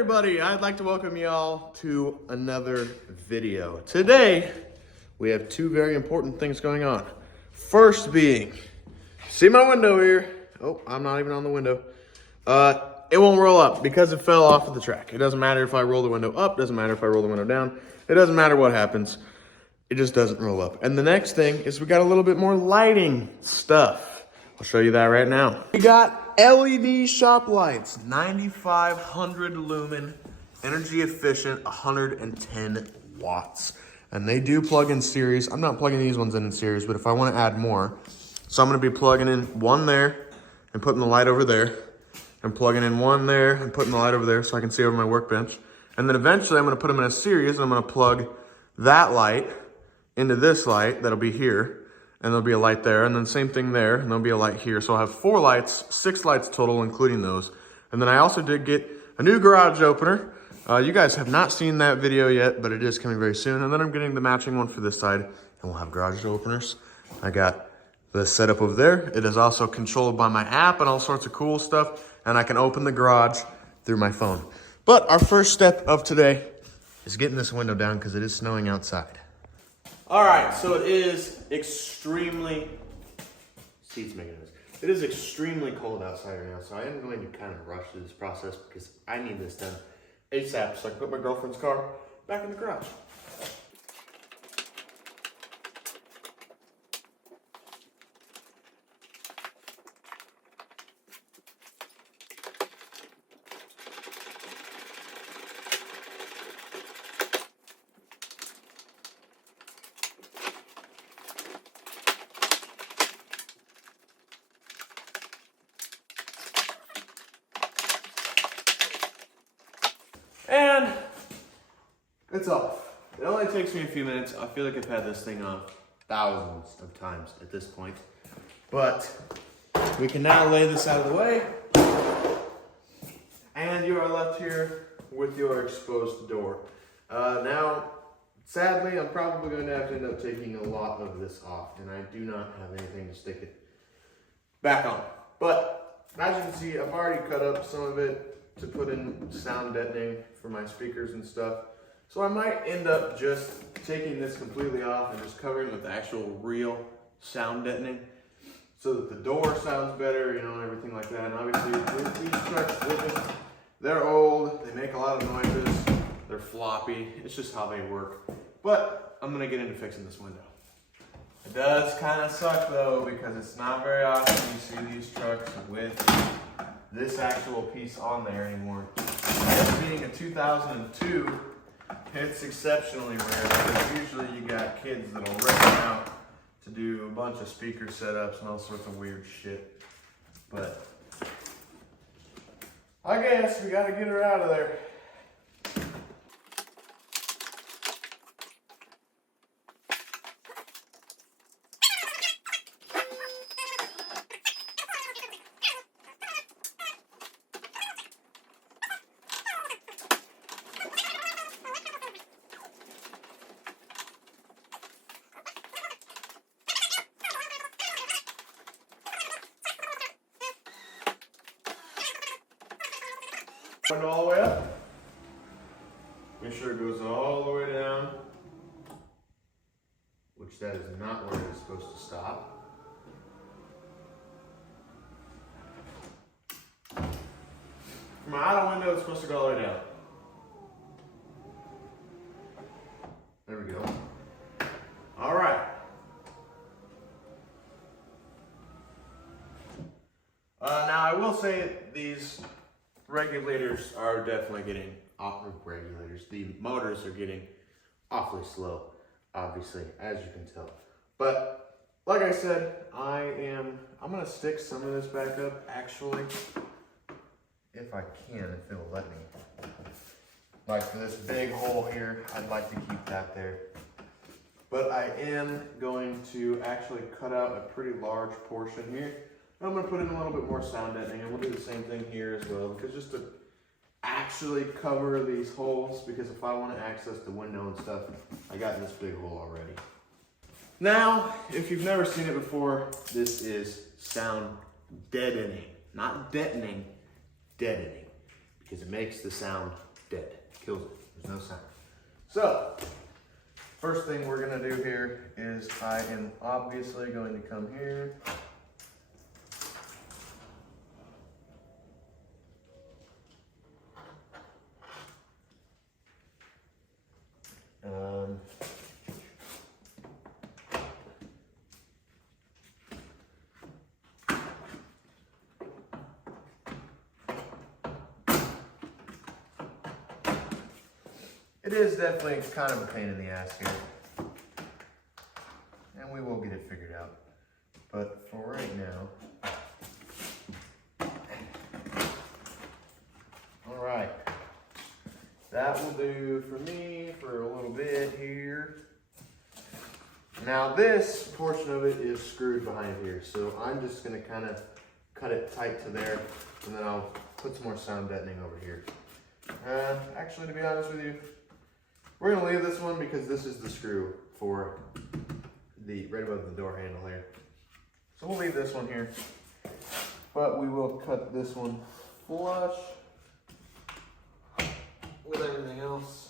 everybody, I'd like to welcome y'all to another video. Today, we have two very important things going on. First being, see my window here? Oh, I'm not even on the window. It won't roll up because it fell off of the track. It doesn't matter if I roll the window up, doesn't matter if I roll the window down. It doesn't matter what happens. It just doesn't roll up. And the next thing is we got a little bit more lighting stuff. I'll show you that right now. We got LED shop lights, 9,500 lumen, energy efficient, 110 watts. And they do plug in series. I'm not plugging these ones in series, but if I want to add more, so I'm going to be plugging in one there and putting the light over there, and plugging in one there and putting the light over there so I can see over my workbench. And then eventually I'm going to put them in a series, and I'm going to plug that light into this light that'll be here. And there'll be a light there, and then same thing there, and there'll be a light here. So I'll have 4 lights, 6 lights total, including those. And then I also did get a new garage opener. You guys have not seen that video yet, but it is coming very soon. And then I'm getting the matching one for this side, and we'll have garage openers. I got the setup over there. It is also controlled by my app and all sorts of cool stuff, and I can open the garage through my phone. But our first step of today is getting this window down because it is snowing outside. All right, so it is extremely, Steve's making this. It is extremely cold outside right now, so I am going to kind of rush through this process because I need this done ASAP so I can put my girlfriend's car back in the garage. And it's off. It only takes me a few minutes. I feel like I've had this thing off thousands of times at this point. But we can now lay this out of the way. And you are left here with your exposed door. Now, sadly, I'm probably going to have to end up taking a lot of this off. And I do not have anything to stick it back on. But as you can see, I've already cut up some of it to put in sound deadening for my speakers and stuff. So I might end up just taking this completely off and just covering it with actual real sound deadening so that the door sounds better, you know, and everything like that. And obviously these trucks, they're old, they make a lot of noises, they're floppy, it's just how they work. But I'm gonna get into fixing this window. It does kind of suck though, because it's not very often you see these trucks with this actual piece on there anymore. This being a 2002, it's exceptionally rare because usually you got kids that'll rip them out to do a bunch of speaker setups and all sorts of weird shit. But I guess we gotta get her out of there. Going all the way up. Make sure it goes all the way down, which that is not where it is supposed to stop. For my auto window, it's supposed to go all the way down. There we go. All right. Now I will say these regulators are definitely getting the motors are getting awfully slow, obviously, as you can tell. But like I said, I'm gonna stick some of this back up actually, if I can, if it'll let me. Like for this big hole here, I'd like to keep that there. But I am going to actually cut out a pretty large portion here. I'm going to put in a little bit more sound deadening, and we'll do the same thing here as well, because just to actually cover these holes, because if I want to access the window and stuff, I got this big hole already. Now, if you've never seen it before, this is sound deadening. Not deadening, deadening. Because it makes the sound dead. Kills it. There's no sound. So, first thing we're gonna do here is I am obviously going to come here. It is definitely kind of a pain in the ass here. And we will get it figured out. But for right now. Alright. That will do for me for a little bit here. Now this portion of it is screwed behind here. So I'm just going to kind of cut it tight to there. And then I'll put some more sound deadening over here. Actually, to be honest with you, we're gonna leave this one because this is the screw for the right above the door handle here. So we'll leave this one here, but we will cut this one flush with everything else.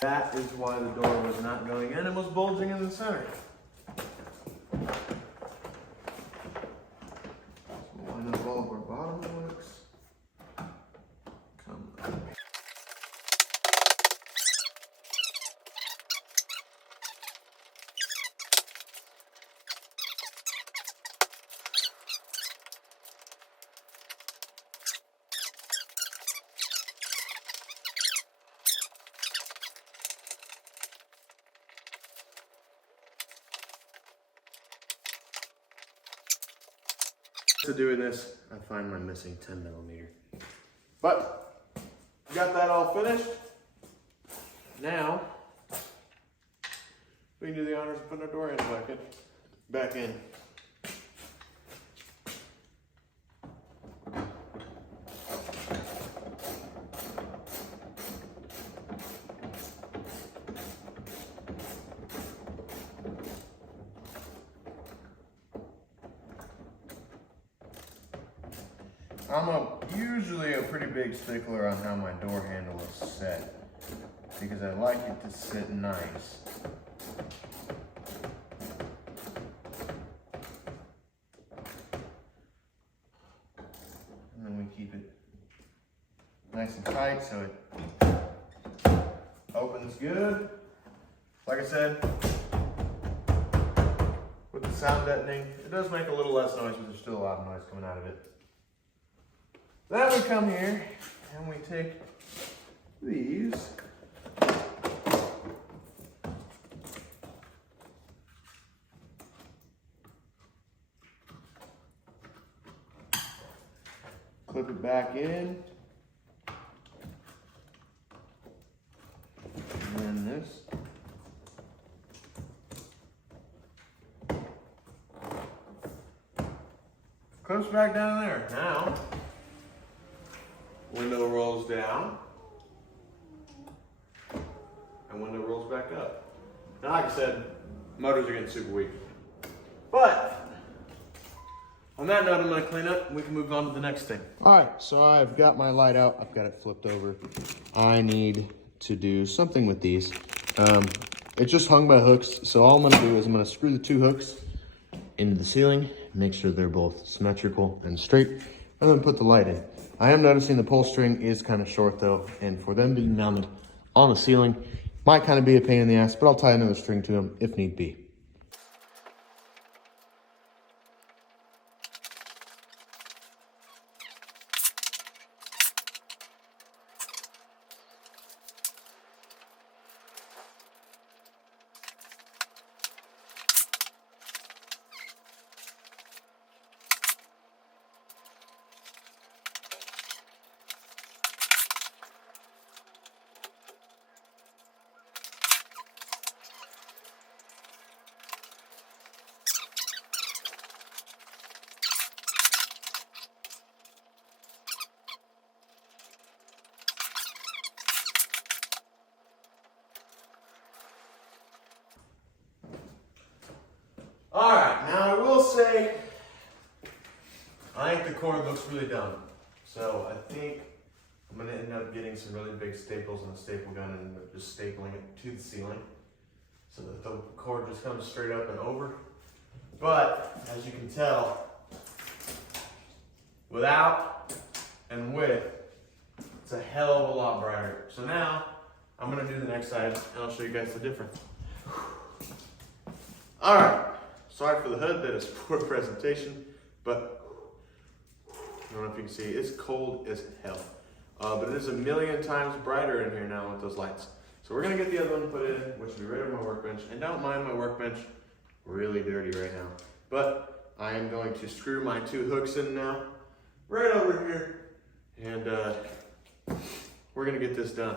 That is why the door was not going in and was bulging in the center. So line up all of our bottom hooks. Come on. To doing this, I find my missing 10 millimeter. But got that all finished. Now we can do the honors of putting our door handle back in. I'm usually a pretty big stickler on how my door handle is set because I like it to sit nice. And then we keep it nice and tight so it opens good. Like I said, with the sound deadening, it does make a little less noise, but there's still a lot of noise coming out of it. Then we come here and we take these clip it back in, and then this. Clips back down there. Now, window rolls down, and window rolls back up. Now, like I said, motors are getting super weak. But, on that note, I'm gonna clean up and we can move on to the next thing. All right, so I've got my light out. I've got it flipped over. I need to do something with these. It's just hung by hooks, so all I'm gonna do is I'm gonna screw the two hooks into the ceiling, make sure they're both symmetrical and straight, and then put the light in. I am noticing the pull string is kind of short though, and for them being mounted on the ceiling, might kind of be a pain in the ass, but I'll tie another string to them if need be. All right, now I will say, I think the cord looks really dumb. So I think I'm gonna end up getting some really big staples and a staple gun and just stapling it to the ceiling so that the cord just comes straight up and over. But as you can tell, without and with, it's a hell of a lot brighter. So now I'm gonna do the next side and I'll show you guys the difference. All right. Sorry for the hood, that is poor presentation, but I don't know if you can see, it's cold as hell. But it is a million times brighter in here now with those lights. So we're gonna get the other one put in, which will be right on my workbench. And don't mind my workbench, really dirty right now. But I am going to screw my 2 hooks in now, right over here. And we're gonna get this done.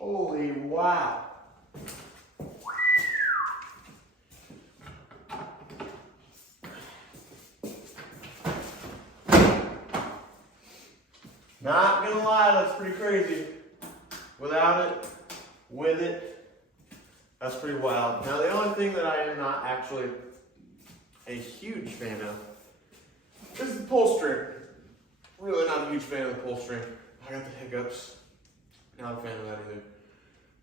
Holy wow. Not gonna lie, that's pretty crazy. Without it, with it, that's pretty wild. Now the only thing that I am not actually a huge fan of is the pull string. Really not a huge fan of the pull string. I got the hiccups. Not a fan of that either.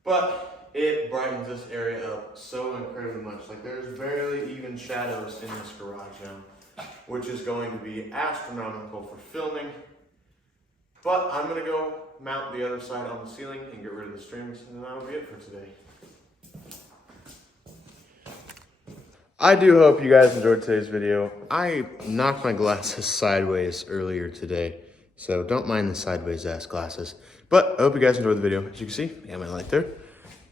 But it brightens this area up so incredibly much. Like there's barely even shadows in this garage now, which is going to be astronomical for filming. But I'm gonna go mount the other side on the ceiling and get rid of the strings, and that'll be it for today. I do hope you guys enjoyed today's video. I knocked my glasses sideways earlier today, so don't mind the sideways ass glasses. But I hope you guys enjoyed the video. As you can see, I got my light there.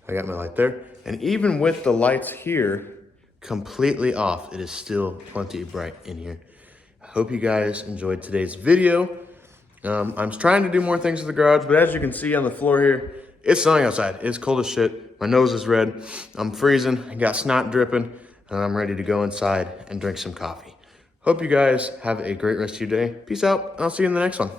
I got my light there. And even with the lights here completely off, it is still plenty bright in here. I hope you guys enjoyed today's video. I'm trying to do more things in the garage, but as you can see on the floor here, it's snowing outside. It's cold as shit. My nose is red. I'm freezing. I got snot dripping, and I'm ready to go inside and drink some coffee. Hope you guys have a great rest of your day. Peace out. I'll see you in the next one.